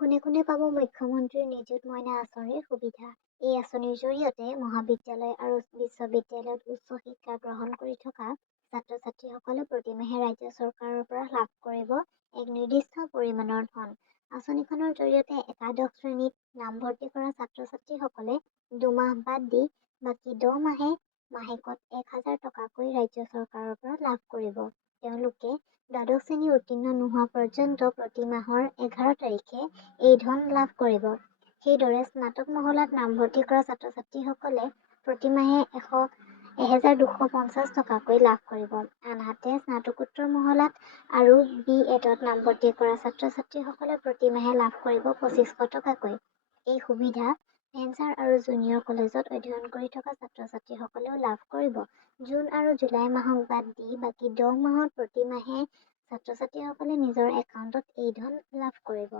কোনে কোনে পাব মুখ্যমন্ত্ৰীৰ নিযুত মইনা আঁচনিৰ সুবিধা? এই আঁচনিৰ জৰিয়তে মহাবিদ্যালয় আৰু বিশ্ববিদ্যালয়ত উচ্চ শিক্ষা গ্ৰহণ কৰি থকা ছাত্ৰ-ছাত্ৰীসকলে প্ৰতিমাহে ৰাজ্য চৰকাৰৰ পৰা লাভ কৰিব এক নিৰ্দিষ্ট পৰিমাণৰ ধন। আঁচনিখনৰ জৰিয়তে একাদশ শ্ৰেণীত নামভৰ্তি কৰা ছাত্ৰ-ছাত্ৰীসকলে ২ মাহ বাদ দি বাকী ১০ মাহে মাহেকত ১,০০০ টকাকৈ ৰাজ্য চৰকাৰৰ পৰা লাভ কৰিব। তেওঁলোকে দ্বাদশ শ্ৰেণী উত্তীৰ্ণ নোহোৱা পৰ্যন্ত প্ৰতি মাহৰ ১১ তাৰিখে এই ধন লাভ কৰিব। সেইদৰে স্নাতক মহলাত নামভৰ্তি কৰা ছাত্ৰ-ছাত্ৰীসকলে প্ৰতি মাহে ১,২৫০ টকাকৈ লাভ কৰিব। আনহাতে স্নাতকোত্তৰ মহলাত আৰু বি.এডত নামভৰ্তি কৰা ছাত্ৰ-ছাত্ৰীসকলে প্ৰতি মাহে লাভ কৰিব ২৫০০ টকাকৈ। এই সুবিধা ভেঞ্চাৰ আৰু জুনিয়ৰ কলেজত অধ্যয়ন কৰি থকা ছাত্ৰ-ছাত্ৰীসকলেও লাভ কৰিব। জুন আৰু জুলাই মাহক বাদ দি বাকী ১০ মাহত প্ৰতি মাহে ছাত্ৰ-ছাত্ৰীসকলে নিজৰ একাউণ্টত এই ধন লাভ কৰিব।